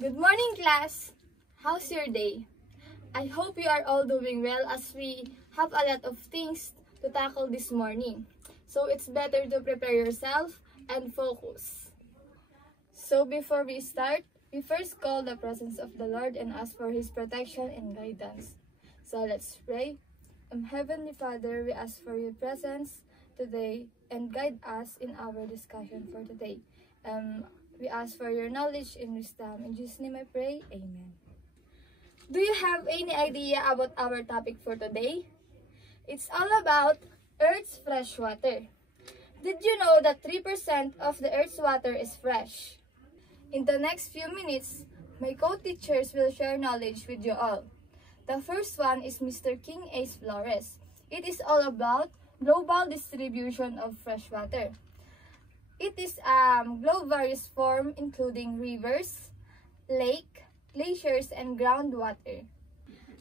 Good morning, class! How's your day? I hope you are all doing well as we have a lot of things to tackle this morning. So it's better to prepare yourself and focus. So before we start, we first call the presence of the Lord and ask for His protection and guidance. So let's pray. Heavenly Father, we ask for your presence today and guide us in our discussion for today. We ask for your knowledge and wisdom. In Jesus' name I pray, Amen. Do you have any idea about our topic for today? It's all about Earth's fresh water. Did you know that 3% of the Earth's water is fresh? In the next few minutes, my co-teachers will share knowledge with you all. The first one is Mr. King Ace Flores. It is all about global distribution of fresh water. It is globe-various form including rivers, lake, glaciers, and groundwater.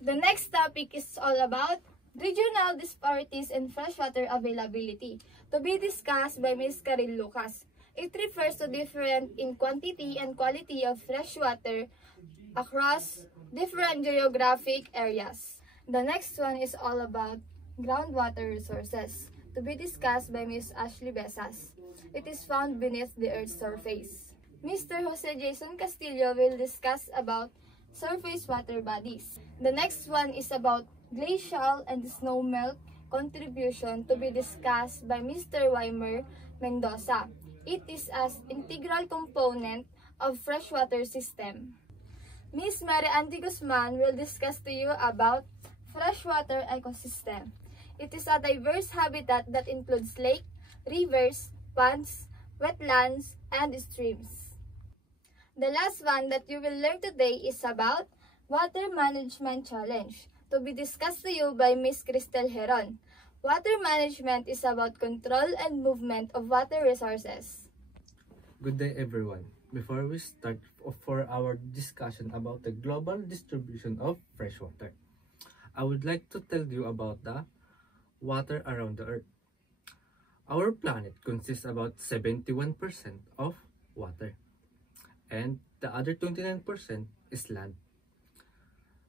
The next topic is all about regional disparities in freshwater availability, to be discussed by Ms. Karil Lucas. It refers to different in quantity and quality of freshwater across different geographic areas. The next one is all about groundwater resources, to be discussed by Ms. Ashley Besas. It is found beneath the Earth's surface. Mr. Jose Jason Castillo will discuss about surface water bodies. The next one is about glacial and snow melt contribution, to be discussed by Mr. Weimer Mendoza. It is as integral component of freshwater system. Ms. Mary Andy Guzman will discuss to you about freshwater ecosystem. It is a diverse habitat that includes lake, rivers, ponds, wetlands, and streams. The last one that you will learn today is about Water Management Challenge, to be discussed to you by Ms. Cristel Heron. Water management is about control and movement of water resources. Good day, everyone. Before we start for our discussion about the global distribution of freshwater, I would like to tell you about the water around the Earth. Our planet consists about 71% of water, and the other 29% is land.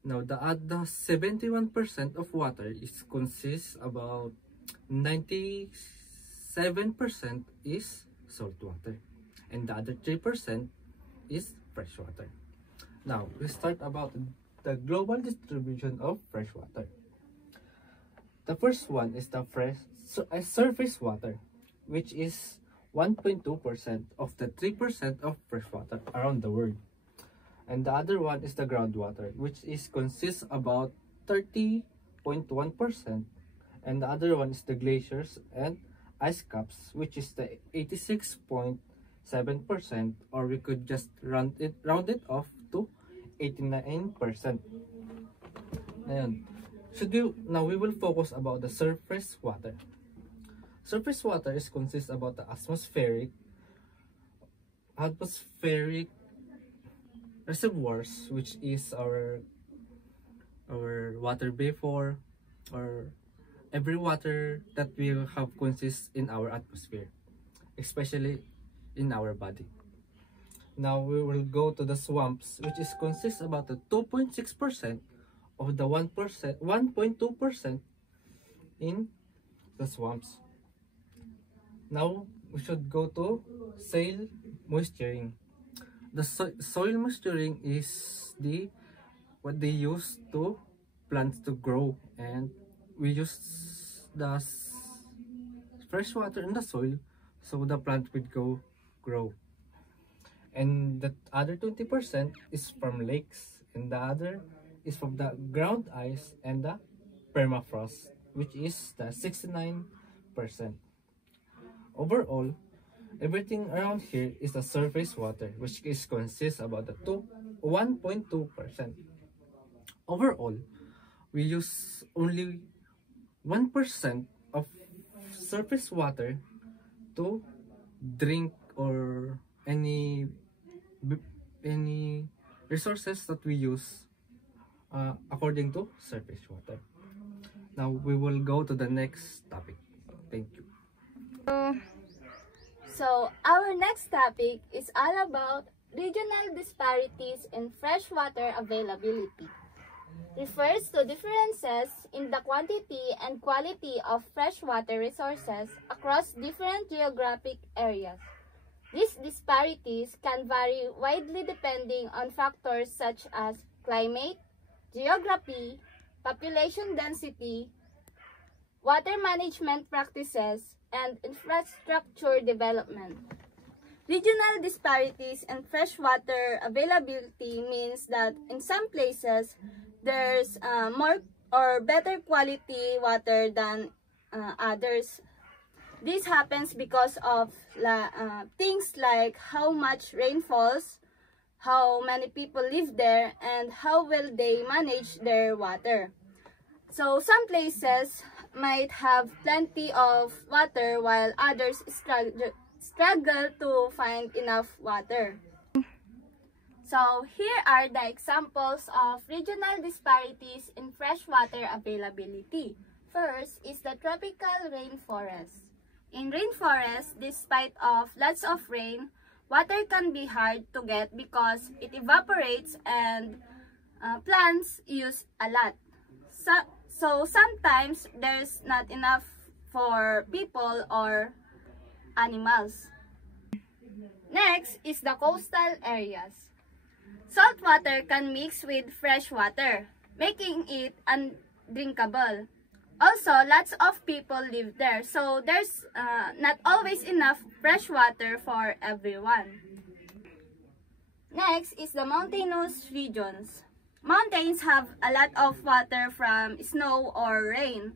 Now, the other 71% of water consists about 97% is salt water, and the other 3% is fresh water. Now, we start about the global distribution of fresh water. The first one is the surface water, which is 1.2% of the 3% of fresh water around the world. And the other one is the groundwater, which consists about 30.1%. And the other one is the glaciers and ice caps, which is the 86.7%, or we could just round it off to 89%. Now we will focus about the surface water. Surface water consists about the atmospheric reservoirs, which is our water vapor, or every water that we have consists in our atmosphere, especially in our body. Now we will go to the swamps, which consists about the 2.6% of the 1.2% in the swamps. Now we should go to soil moisturing. The soil moisturing is what they use to plants to grow, and we use the fresh water in the soil so the plant would grow. And the other 20% is from lakes, and the other is from the ground ice and the permafrost, which is the 69%. Overall, everything around here is the surface water, which consists about the 1.2%. Overall, we use only 1% of surface water to drink or any resources that we use according to surface water. Now we will go to the next topic. Thank you. So our next topic is all about Regional disparities in freshwater availability refers to differences in the quantity and quality of freshwater resources across different geographic areas. These disparities can vary widely depending on factors such as climate, geography, population density, water management practices, and infrastructure development. Regional disparities in freshwater availability means that in some places, there's more or better quality water than others. This happens because of things like how much rain falls, how many people live there, and how well they manage their water. So some places might have plenty of water while others struggle to find enough water. So here are the examples of regional disparities in freshwater availability. First is the tropical rainforest. In rainforest, despite of lots of rain, water can be hard to get because it evaporates and plants use a lot. So sometimes there's not enough for people or animals. Next is the coastal areas. Salt water can mix with fresh water, making it undrinkable. Also, lots of people live there, so there's not always enough fresh water for everyone. Next is the mountainous regions. Mountains have a lot of water from snow or rain,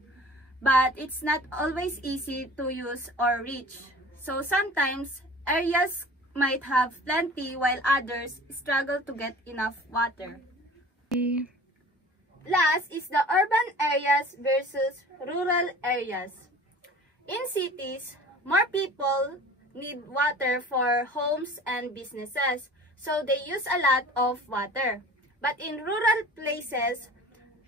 but it's not always easy to use or reach. So sometimes areas might have plenty while others struggle to get enough water. Last is the urban areas versus rural areas. In cities, more people need water for homes and businesses, so they use a lot of water. But in rural places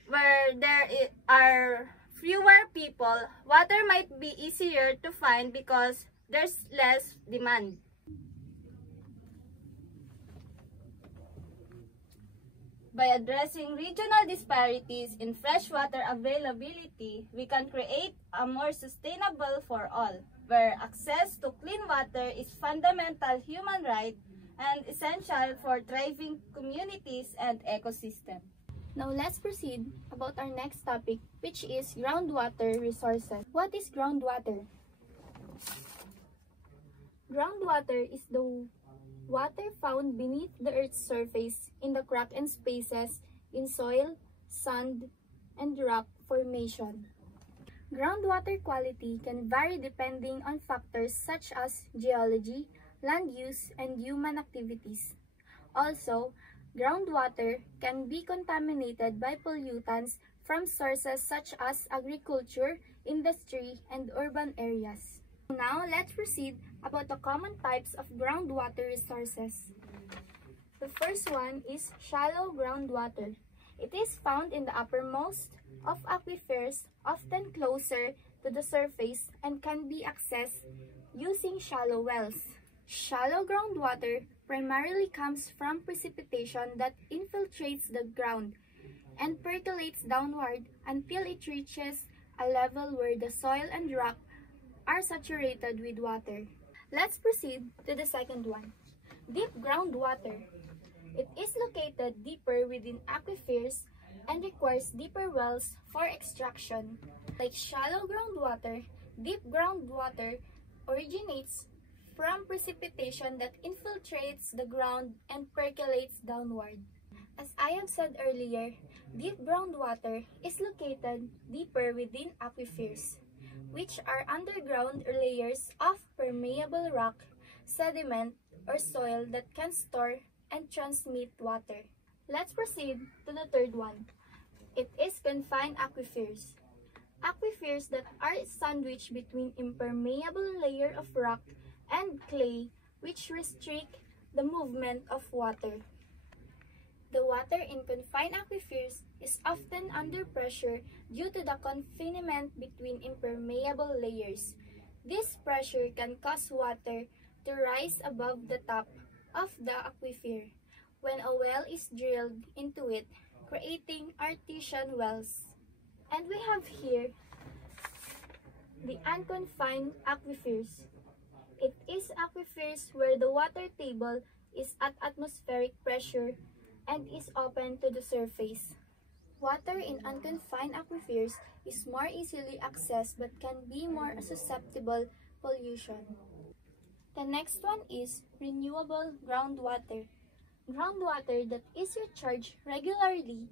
where there are fewer people, water might be easier to find because there's less demand. By addressing regional disparities in freshwater availability, we can create a more sustainable for all, where access to clean water is fundamental human right and essential for thriving communities and ecosystem. Now let's proceed about our next topic, which is groundwater resources. What is groundwater? Groundwater is the water found beneath the Earth's surface in the cracks and spaces in soil, sand, and rock formation. Groundwater quality can vary depending on factors such as geology, land use, and human activities. Also, groundwater can be contaminated by pollutants from sources such as agriculture, industry, and urban areas. Now, let's proceed about the common types of groundwater resources. The first one is shallow groundwater. It is found in the uppermost of aquifers, often closer to the surface, and can be accessed using shallow wells. Shallow groundwater primarily comes from precipitation that infiltrates the ground and percolates downward until it reaches a level where the soil and rock are saturated with water. Let's proceed to the second one, deep groundwater. It is located deeper within aquifers and requires deeper wells for extraction. Like shallow groundwater, deep groundwater originates from precipitation that infiltrates the ground and percolates downward. As I have said earlier, deep groundwater is located deeper within aquifers, which are underground layers of permeable rock, sediment, or soil that can store and transmit water. Let's proceed to the third one. It is confined aquifers. Aquifers that are sandwiched between impermeable layer of rock and clay, which restrict the movement of water. The water in confined aquifers is often under pressure due to the confinement between impermeable layers. This pressure can cause water to rise above the top of the aquifer when a well is drilled into it, creating artesian wells. And we have here the unconfined aquifers. It is aquifers where the water table is at atmospheric pressure and is open to the surface. Water in unconfined aquifers is more easily accessed but can be more susceptible pollution. The next one is renewable groundwater. Groundwater that is recharged regularly,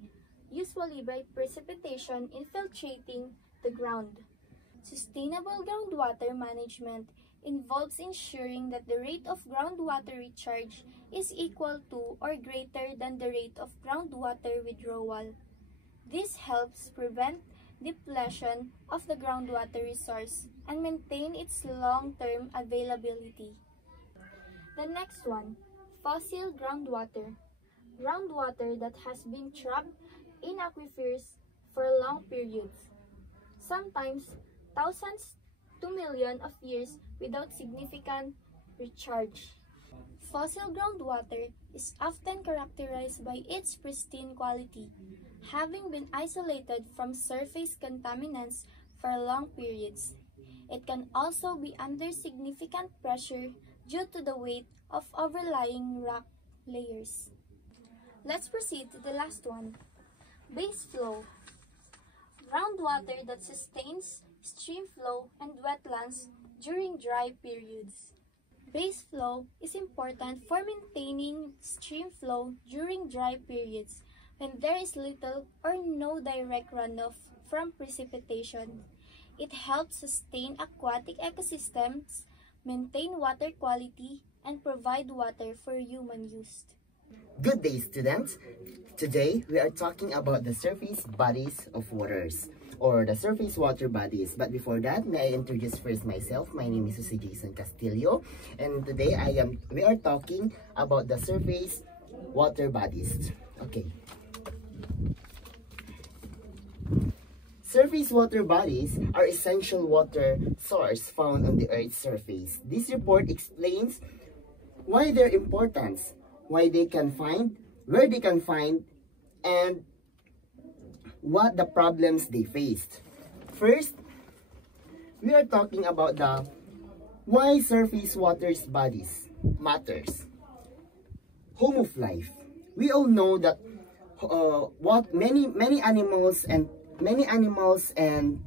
usually by precipitation infiltrating the ground. Sustainable groundwater management involves ensuring that the rate of groundwater recharge is equal to or greater than the rate of groundwater withdrawal. This helps prevent depletion of the groundwater resource and maintain its long-term availability. The next one, fossil groundwater. Groundwater that has been trapped in aquifers for long periods, sometimes thousands to millions of years without significant recharge. Fossil groundwater is often characterized by its pristine quality, having been isolated from surface contaminants for long periods. It can also be under significant pressure due to the weight of overlying rock layers. Let's proceed to the last one, base flow. Groundwater that sustains stream flow and wetlands during dry periods. Base flow is important for maintaining stream flow during dry periods when there is little or no direct runoff from precipitation. It helps sustain aquatic ecosystems, maintain water quality, and provide water for human use. Good day, students! Today, we are talking about the surface bodies of waters, or the surface water bodies. But before that, may I introduce first myself. My name is Jose Jason Castillo, and today we are talking about the surface water bodies. Okay. Surface water bodies are essential water sources found on the Earth's surface. This report explains why their importance, why they can find, where they can find, and what the problems they faced. First, we are talking about the why surface water bodies matters. Home of life. We all know that many animals and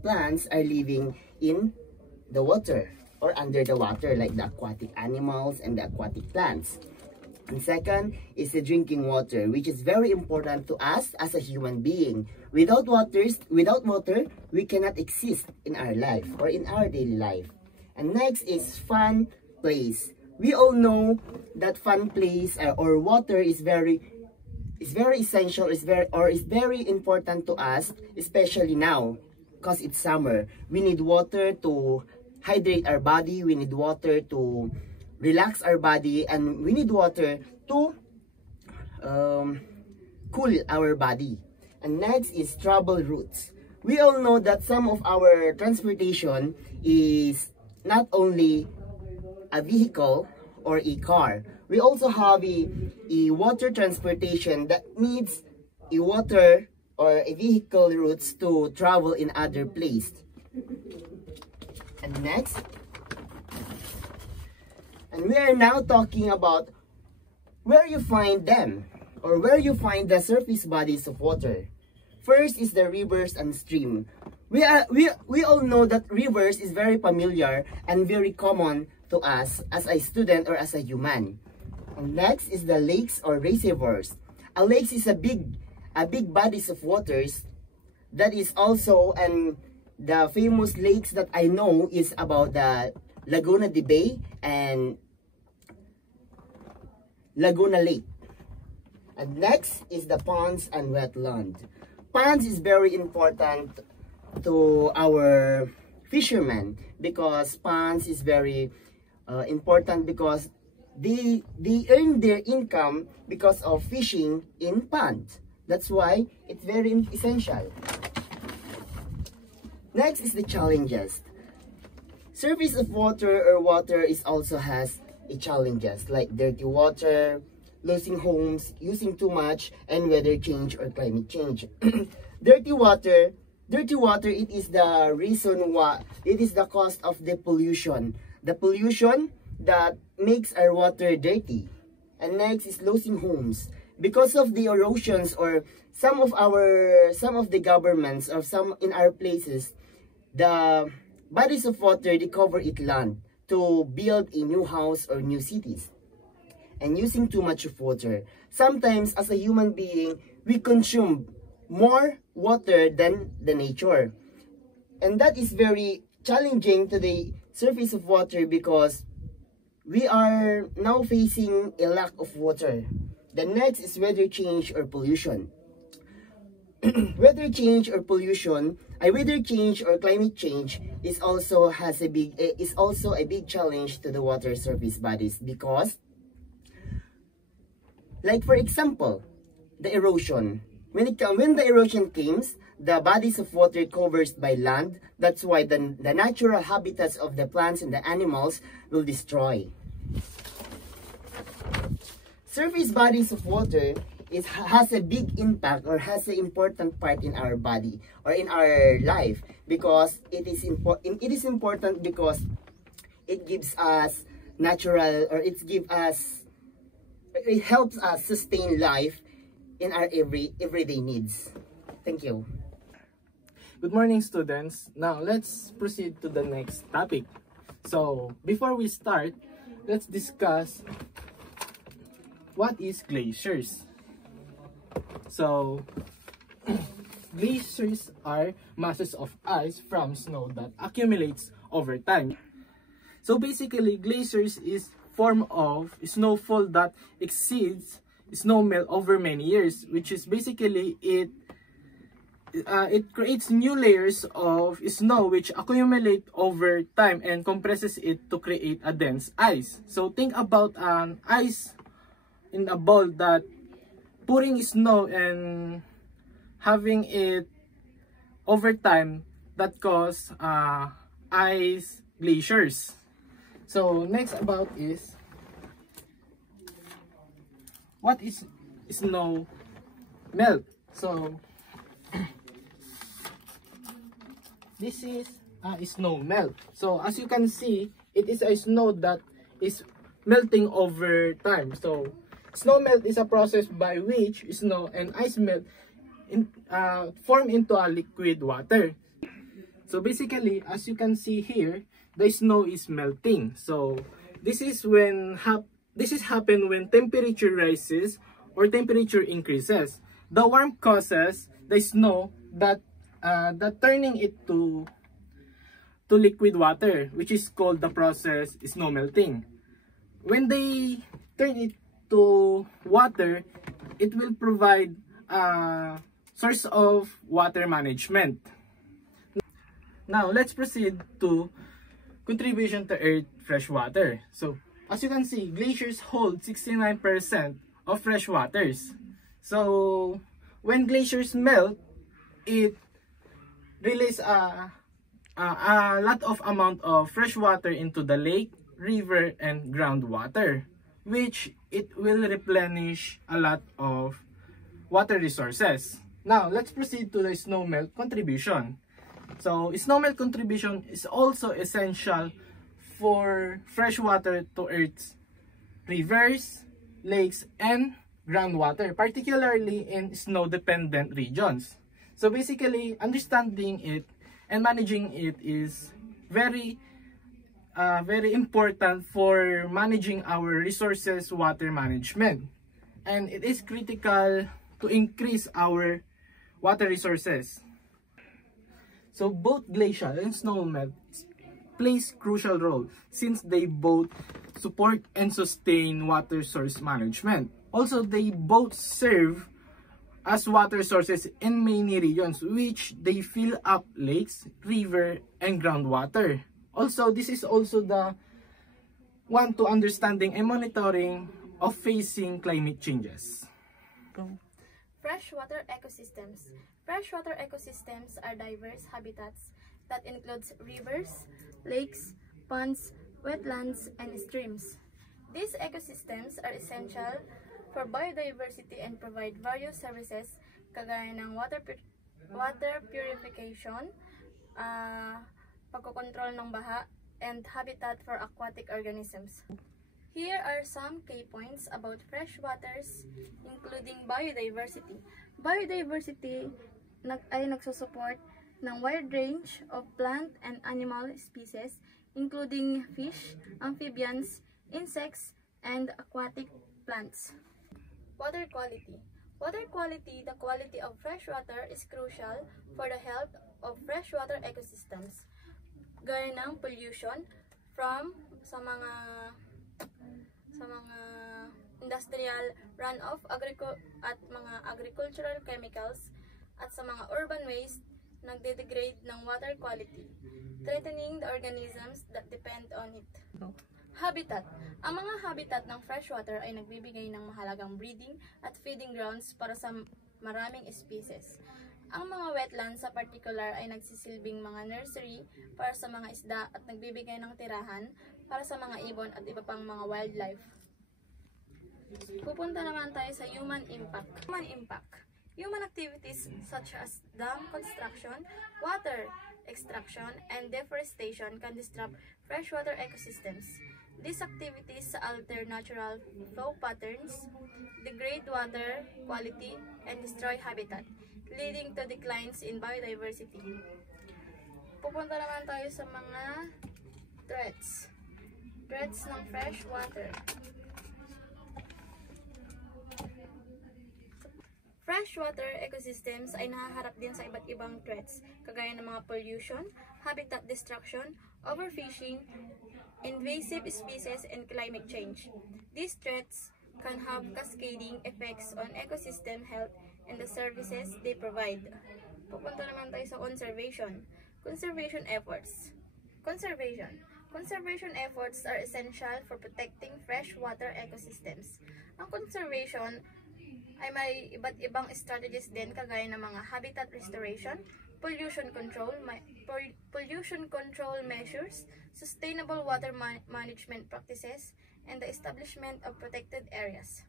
plants are living in the water or under the water, like the aquatic animals and the aquatic plants. And second is the drinking water, which is very important to us as a human being. Without water, we cannot exist in our life or in our daily life. And next is fun place. We all know that fun place or water is very essential, is very important to us, especially now because it's summer. We need water to hydrate our body, we need water to relax our body, and we need water to cool our body. And next is travel routes. We all know that some of our transportation is not only a vehicle or a car. We also have a water transportation that needs a water or a vehicle routes to travel in other place. And next, and we are now talking about where you find them, or where you find the surface bodies of water. First is the rivers and stream. We all know that rivers is very familiar and very common to us as a student or as a human. And next is the lakes or reservoirs. A lake is a big bodies of waters that is also, and the famous lakes that I know is about the Laguna de Bay and Laguna Lake. And next is the ponds and wetland. Ponds is very important to our fishermen because ponds is very important because they earn their income because of fishing in ponds. That's why it's very essential. Next is the challenges. Surface of water or water is also has challenges like dirty water, losing homes, using too much, and weather change or climate change. dirty water, it is the reason why, it is the cause of the pollution. The pollution that makes our water dirty. And next is losing homes. Because of the erosions or some of the governments or some in our places, the bodies of water, they cover it land to build a new house or new cities. And using too much of water. Sometimes as a human being, we consume more water than the nature. And that is very challenging to the surface of water because we are now facing a lack of water. The next is weather change or pollution. Weather change or climate change is also a big challenge to the water surface bodies because, like for example, the erosion. When the erosion comes, the bodies of water covers by land. That's why the natural habitats of the plants and the animals will destroy. Surface bodies of water has a big impact or has an important part in our body or in our life because it is important because it gives us natural or it helps us sustain life in our everyday needs. Thank you. Good morning, students. Now let's proceed to the next topic. So before we start, let's discuss what is glaciers. So glaciers are masses of ice from snow that accumulates over time. So basically, glaciers is form of snowfall that exceeds snowmelt over many years, which is basically it creates new layers of snow which accumulate over time and compresses it to create a dense ice. So think about an ice in a bowl that pouring snow and having it over time that cause ice glaciers. So next about is what is snow melt. So this is a snow melt. So as you can see, it is a snow that is melting over time. So snow melt is a process by which snow and ice melt form into a liquid water. So basically, as you can see here, the snow is melting. So this is happen when temperature rises or temperature increases. The warmth causes the snow that turning it to liquid water, which is called the process snow melting. When they turn it to water, it will provide a source of water management. Now let's proceed to contribution to earth fresh water. So as you can see, glaciers hold 69% of fresh waters. So when glaciers melt, it releases a lot of amount of fresh water into the lake, river, and groundwater, which it will replenish a lot of water resources. Now let's proceed to the snowmelt contribution. So snowmelt contribution is also essential for fresh water to Earth's rivers, lakes, and groundwater, particularly in snow-dependent regions. So basically, understanding it and managing it is very important for managing our resources water management. And it is critical to increase our water resources. So both glacial and snowmelt plays crucial role since they both support and sustain water source management. Also, they both serve as water sources in many regions, which they fill up lakes, river, and groundwater. Also, this is also the one to understanding and monitoring of facing climate changes. Freshwater ecosystems. Freshwater ecosystems are diverse habitats that includes rivers, lakes, ponds, wetlands, and streams. These ecosystems are essential for biodiversity and provide various services kagaya ng water purification, pagkokontrol ng baha, and habitat for aquatic organisms. Here are some key points about freshwaters, including biodiversity. Biodiversity ay nagsusupport ng wide range of plant and animal species, including fish, amphibians, insects, and aquatic plants. Water quality. Water quality, the quality of fresh water, is crucial for the health of freshwater ecosystems. Gaya ng pollution sa mga industrial runoff at mga agricultural chemicals at sa mga urban waste, nagde-degrade ng water quality, threatening the organisms that depend on it. Habitat. Ang mga habitat ng freshwater ay nagbibigay ng mahalagang breeding at feeding grounds para sa maraming species. Ang mga wetlands sa particular ay nagsisilbing mga nursery para sa mga isda at nagbibigay ng tirahan para sa mga ibon at iba pang mga wildlife. Pupunta naman tayo sa human impact. Human activities such as dam construction, water extraction, and deforestation can disrupt freshwater ecosystems. These activities alter natural flow patterns, degrade water quality, and destroy habitat, leading to declines in biodiversity. Pupunta naman tayo sa mga threats. Threats ng freshwater. Freshwater ecosystems ay nahaharap din sa iba't ibang threats, kagaya ng mga pollution, habitat destruction, overfishing, invasive species, and climate change. These threats can have cascading effects on ecosystem health and the services they provide. Pupunta naman tayo sa conservation. Conservation efforts. Conservation efforts are essential for protecting freshwater ecosystems. Ang conservation ay may iba't ibang strategies din kagaya ng mga habitat restoration, pollution control measures, sustainable water management practices, and the establishment of protected areas.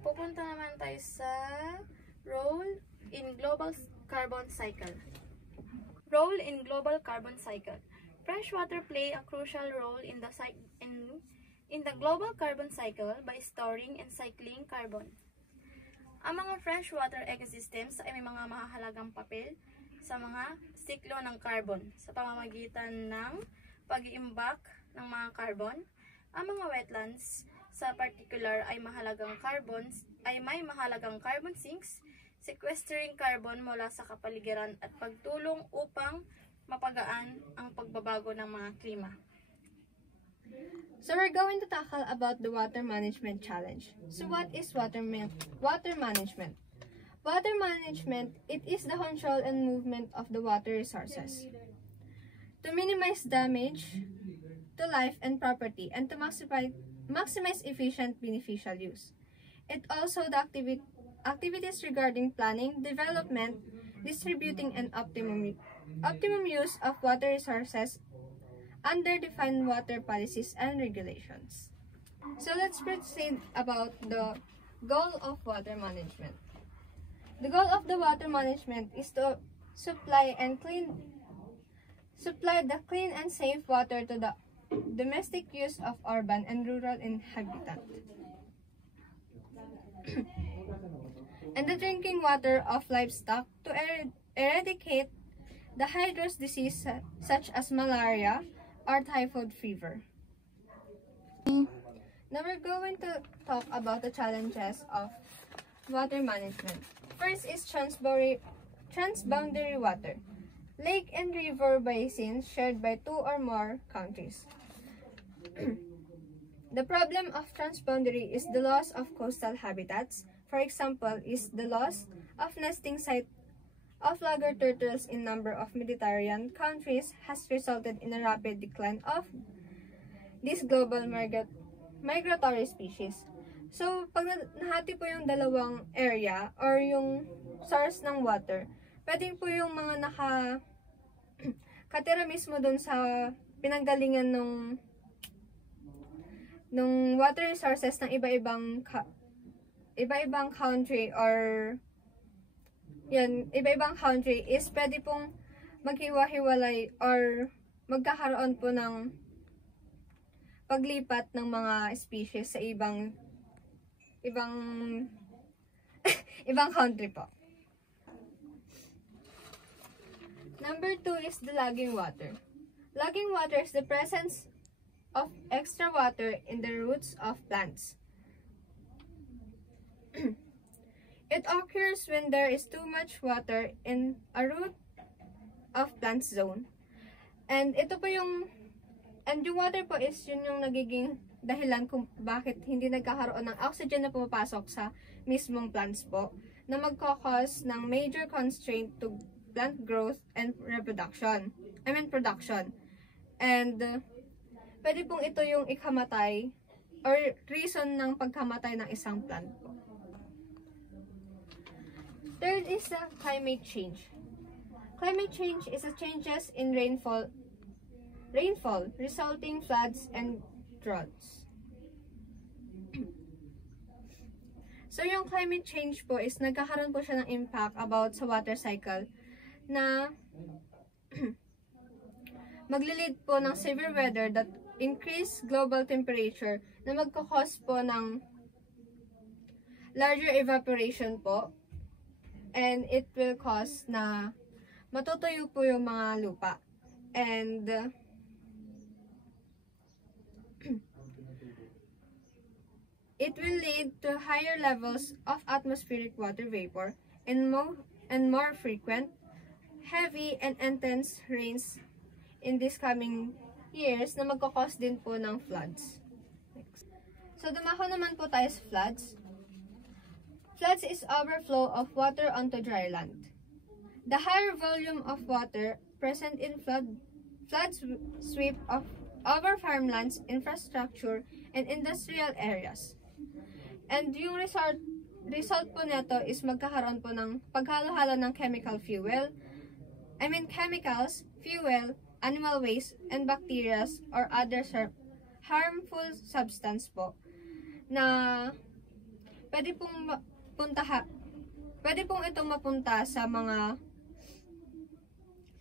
Pupunta naman tayo sa role in global carbon cycle. Role in global carbon cycle. Freshwater play a crucial role in the global carbon cycle by storing and cycling carbon. Ang mga freshwater ecosystems ay may mga mahalagang papel sa mga siklo ng carbon sa pamamagitan ng pag-iimbak ng mga carbon. Ang mga wetlands sa particular ay may mahalagang carbon sinks, sequestering carbon mula sa kapaligiran at pagtulong upang mapagaan ang pagbabago ng mga klima. So we're going to tackle about the water management challenge. So what is water management? Water management, it is the control and movement of the water resources to minimize damage to life and property and to maximize efficient beneficial use. It also the activities regarding planning, development, distributing, and optimum use of water resources under defined water policies and regulations. So let's proceed about the goal of water management. The goal of the water management is to supply the clean and safe water to the domestic use of urban and rural inhabitant, and the drinking water of livestock to eradicate the hydrous disease such as malaria or typhoid fever. Now we're going to talk about the challenges of water management. First is transboundary water. Lake and river basins shared by 2 or more countries. The problem of transboundary is the loss of coastal habitats. For example, is the loss of nesting site of logger turtles in number of Mediterranean countries has resulted in a rapid decline of this global migratory species. So, pag nahati po yung dalawang area or yung source ng water, pwedeng po yung mga katira mismo dun sa pinanggalingan nung water resources ng iba-ibang country or iba-ibang country is pwede pong maghiwa-hiwalay or magkakaroon po ng paglipat ng mga species sa ibang ibang country po. Number 2 is the lagging water. Lagging water is the presence of extra water in the roots of plants. It occurs when there is too much water in a root of plant zone. And yung water po is yun yung nagiging dahilan kung bakit hindi nagkakaroon ng oxygen na pumapasok sa mismong plants po, na magkakause ng major constraint to plant growth and production. And pwede pong ito yung ikamatay or reason ng pagkamatay ng isang plant po. Third is the climate change. Climate change is a changes in rainfall resulting floods and droughts. So yung climate change po is nagkakaroon po siya ng impact about sa water cycle na maglilid po ng severe weather that increase global temperature na magkakause po ng larger evaporation po, and it will cause na matutuyo po yung mga lupa, and it will lead to higher levels of atmospheric water vapor and more frequent, heavy and intense rains in these coming years na magkakause din po ng floods. Next. So dumako naman po tayo sa floods. Floods is overflow of water onto dry land. The higher volume of water present in floods sweep over farmlands, infrastructure, and industrial areas. And yung result po nito is magkakaroon po ng paghalo-halo ng chemicals, fuel, animal waste, and bacteria or other harmful substance po na pwede pong itong mapunta sa mga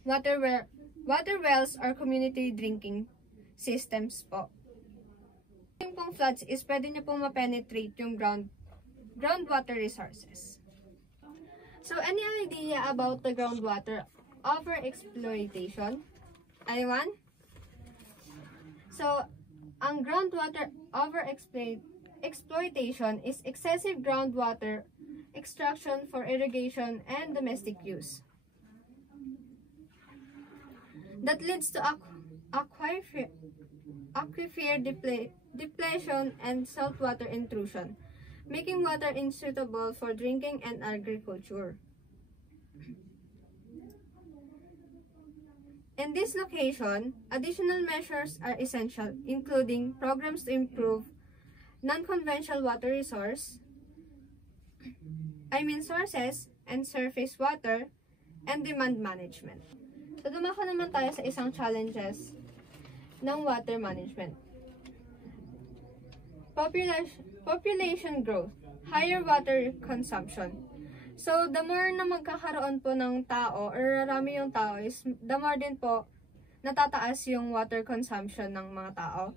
water wells or community drinking systems po. Yung pong floods is pwede nyo pong ma-penetrate yung groundwater resources. So, any idea about the groundwater overexploitation? Anyone? So, ang groundwater overexploitation is excessive groundwater extraction for irrigation and domestic use that leads to aquifer depletion and saltwater intrusion, making water unsuitable for drinking and agriculture. In this location, additional measures are essential, including programs to improve non-conventional water sources and surface water, and demand management. So, dumako naman tayo sa isang challenges ng water management. Population growth, higher water consumption. So, the more na magkakaroon po ng tao or rarami yung tao is the more din po natataas yung water consumption ng mga tao.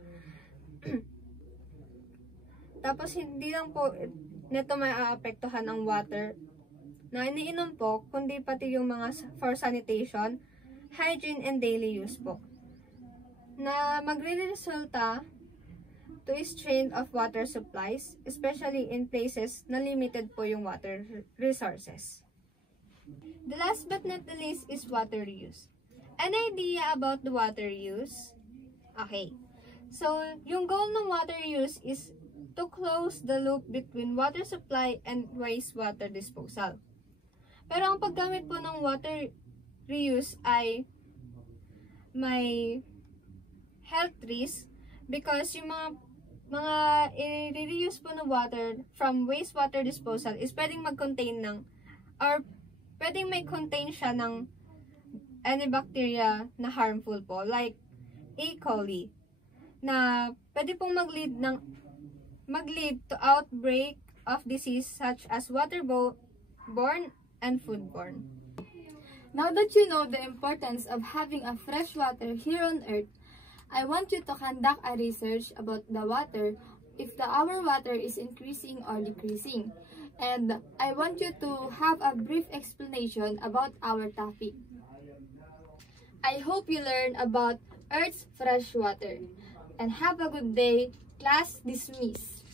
Tapos, hindi lang po nito may aapektuhan ang water na iniinom po, kundi pati yung mga for sanitation, hygiene, and daily use po, na magre-resulta to a strain of water supplies, especially in places na limited po yung water resources. The last but not the least is water reuse. An idea about the water use? Okay. So, yung goal ng water reuse is to close the loop between water supply and wastewater disposal. Pero ang paggamit po ng water reuse ay may health risk because yung mga i-reuse po ng water from wastewater disposal is pwedeng mag-contain ng or pwedeng may contain siya ng any bacteria na harmful po like E. coli. na pwede pong mag-lead to outbreak of disease such as waterborne and foodborne. Now that you know the importance of having a fresh water here on Earth, I want you to conduct a research about the water, if our water is increasing or decreasing. And I want you to have a brief explanation about our topic. I hope you learn about Earth's fresh water. And have a good day. Class dismissed.